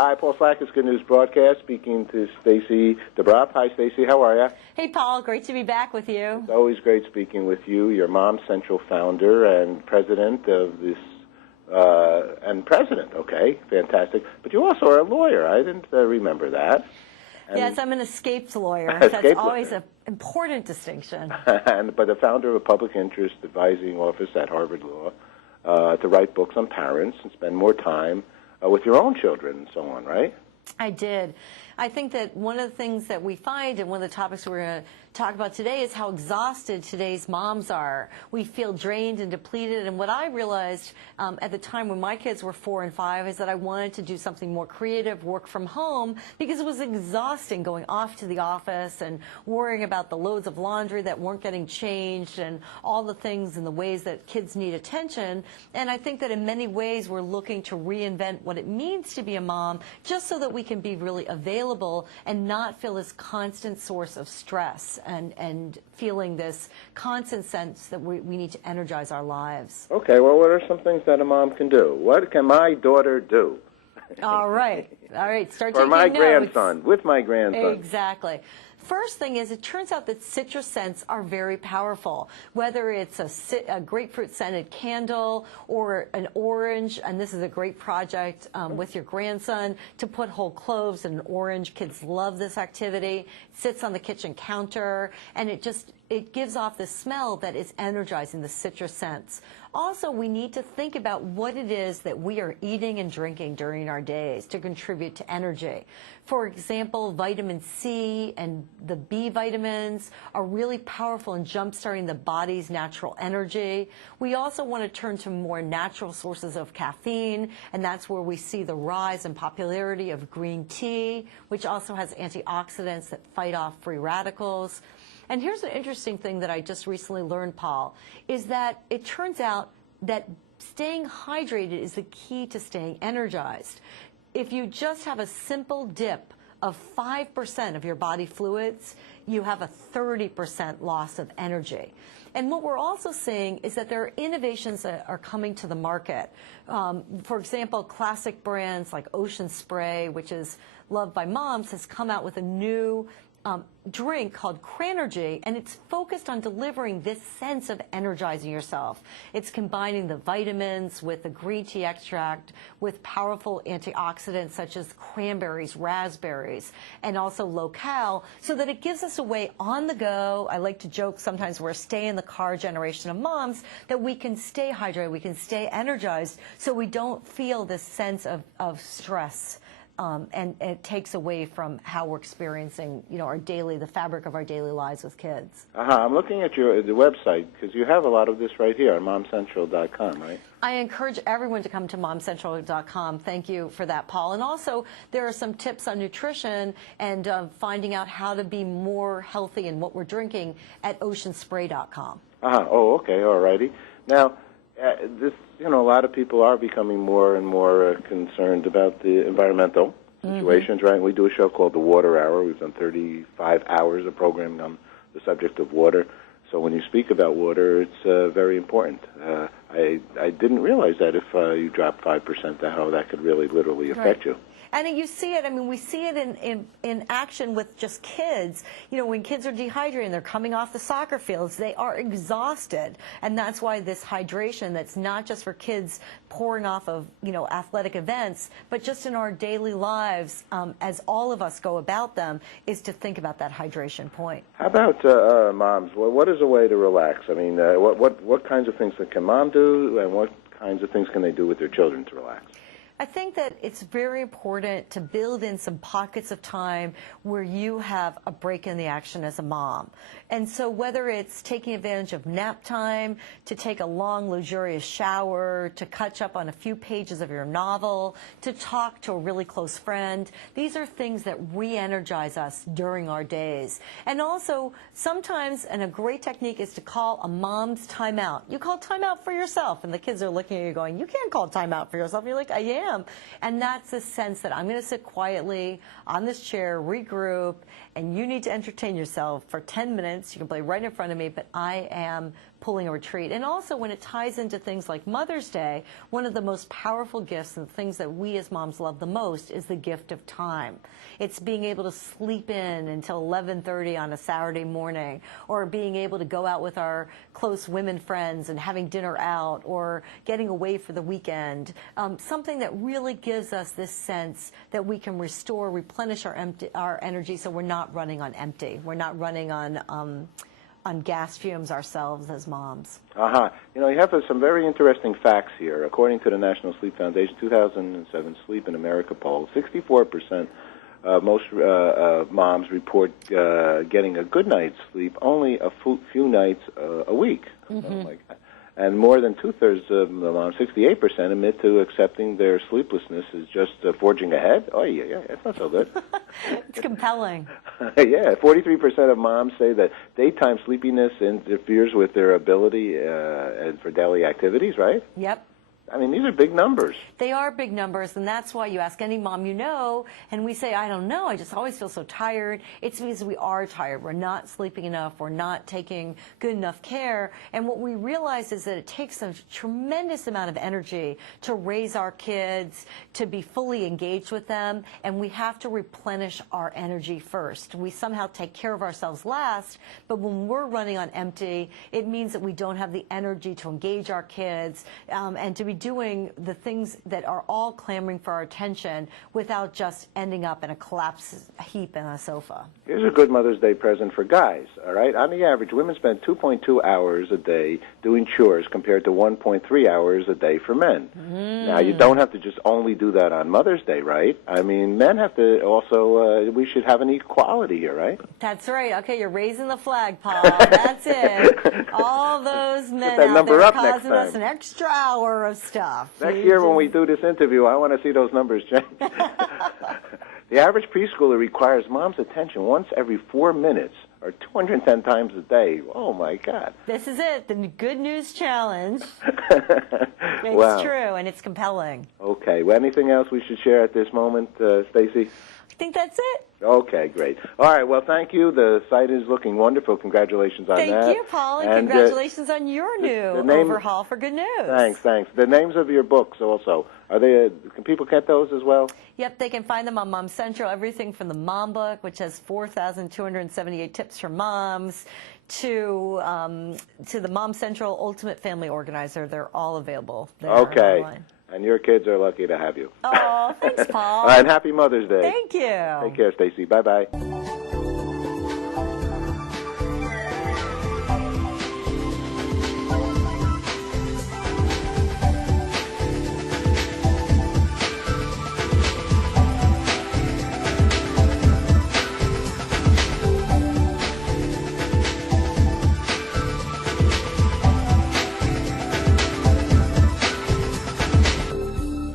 Hi, Paul Slackus, Good News Broadcast, speaking to Stacy Debroff. Hi, Stacy. How are you? Hey, Paul. Great to be back with you. It's always great speaking with you. You're Mom Central founder and president of this, okay, fantastic. But you also are a lawyer. I didn't remember that. And yes, I'm an escapes lawyer. Escape That's always lawyer. an important distinction. But a founder of a public interest advising office at Harvard Law to write books on parents and spend more time with your own children and so on, right? I did. I think that one of the things that we find, and one of the topics we're going to talk about today, is how exhausted today's moms are. We feel drained and depleted, and what I realized at the time when my kids were 4 and 5 is that I wanted to do something more creative, work from home, because it was exhausting going off to the office and worrying about the loads of laundry that weren't getting changed and all the things and the ways that kids need attention. And I think that in many ways we're looking to reinvent what it means to be a mom, just so that we can be really available and not feel this constant source of stress and feeling this constant sense that we need to energize our lives. Okay, well, what are some things that a mom can do? What can my daughter do? All right, start For taking my notes. grandson, with my grandson. Exactly. First thing is, it turns out that citrus scents are very powerful. Whether it's a grapefruit scented candle or an orange, and this is a great project with your grandson, to put whole cloves in an orange. Kids love this activity. It sits on the kitchen counter, and it gives off this smell that is energizing, the citrus scents. Also, we need to think about what it is that we are eating and drinking during our days to contribute to energy. For example, vitamin C and the B vitamins are really powerful in jump-starting the body's natural energy. We also want to turn to more natural sources of caffeine, and that's where we see the rise in popularity of green tea, which also has antioxidants that fight off free radicals. And here's an interesting thing that I just recently learned, Paul, is that it turns out that staying hydrated is the key to staying energized. If you just have a simple dip of 5% of your body fluids, you have a 30% loss of energy. And what we're also seeing is that there are innovations that are coming to the market. For example, classic brands like Ocean Spray, which is loved by moms, has come out with a new drink called Cranergy, and it's focused on delivering this sense of energizing yourself. It's combining the vitamins with the green tea extract with powerful antioxidants such as cranberries, raspberries, and also low-cal, so that it gives us a way on the go. I like to joke sometimes we're a stay-in-the-car generation of moms, that we can stay hydrated, we can stay energized, so we don't feel this sense of stress. And it takes away from how we're experiencing, the fabric of our daily lives with kids. I'm looking at the website, because you have a lot of this right here on momcentral.com, right? I encourage everyone to come to momcentral.com. Thank you for that, Paul. And also, there are some tips on nutrition and finding out how to be more healthy in what we're drinking at oceanspray.com. Oh, okay, all righty. Now, a lot of people are becoming more and more concerned about the environmental situations, right? We do a show called The Water Hour. We've done 35 hours of programming on the subject of water. So when you speak about water, it's very important. I didn't realize that if you drop 5%, how that could really literally affect you. And you see it, we see it in action with just kids. When kids are dehydrated and they're coming off the soccer fields, they are exhausted. And that's why this hydration, that's not just for kids pouring off of, athletic events, but just in our daily lives, as all of us go about them, is to think about that hydration point. How about moms? What is a way to relax? What kinds of things can mom do, and what kinds of things can they do with their children to relax? I think that it's very important to build in some pockets of time where you have a break in the action as a mom. And so whether it's taking advantage of nap time, to take a long, luxurious shower, to catch up on a few pages of your novel, to talk to a really close friend, these are things that re-energize us during our days. And also, sometimes, and a great technique is to call a mom's timeout. You call timeout for yourself, and the kids are looking at you going, you can't call timeout for yourself. You're like, I am. And that's the sense that I'm going to sit quietly on this chair, regroup, and you need to entertain yourself for 10 minutes. You can play right in front of me, but I am pulling a retreat. And also when it ties into things like Mother's Day, one of the most powerful gifts and things that we as moms love the most is the gift of time. It's being able to sleep in until 11:30 on a Saturday morning, or being able to go out with our close women friends and having dinner out, or getting away for the weekend. Something that really gives us this sense that we can restore, replenish our energy, so we're not running on empty. We're not running on gas fumes ourselves as moms. You know, you have some very interesting facts here. According to the National Sleep Foundation 2007 Sleep in America poll, 64% most moms report getting a good night's sleep only a few nights a week. Mm-hmm. Like that. And more than two-thirds of the moms, 68%, admit to accepting their sleeplessness is just forging ahead. Oh, yeah, that's not so good. It's compelling. Yeah, 43% of moms say that daytime sleepiness interferes with their ability and for daily activities, right? Yep. I mean, these are big numbers. They are big numbers, and that's why you ask any mom you know, and we say, I don't know, I just always feel so tired. It's because we are tired. We're not sleeping enough. We're not taking good enough care. And what we realize is that it takes a tremendous amount of energy to raise our kids, to be fully engaged with them, and we have to replenish our energy first. We somehow take care of ourselves last, but when we're running on empty, it means that we don't have the energy to engage our kids and to be doing the things that are all clamoring for our attention without just ending up in a collapse heap in a sofa. Here's a good Mother's Day present for guys, all right? On the average, women spend 2.2 hours a day doing chores compared to 1.3 hours a day for men. Now, you don't have to just only do that on Mother's Day, right? I mean, men have to also, we should have an equality here, right? That's right. Okay, you're raising the flag, Paul. That's it. All those men out there up causing us an extra hour of stuff. Next year when we do this interview, I want to see those numbers change. The average preschooler requires mom's attention once every 4 minutes, or 210 times a day. Oh, my God. This is it, the Good News Challenge. It's Wow. true, and it's compelling. Okay. Well, anything else we should share at this moment, Stacy? I think that's it. Okay, great. All right, well, thank you. The site is looking wonderful. Congratulations on that. Thank you, Paul, and congratulations on your new overhaul for Good News. Thanks. The names of your books also, are they? Can people get those as well? Yep, they can find them on Mom Central, everything from the Mom Book, which has 4,278 tips for moms, to the Mom Central Ultimate Family Organizer. They're all available there online. And your kids are lucky to have you. Oh, thanks, Paul. And happy Mother's Day. Thank you. Take care, Stacy. Bye-bye.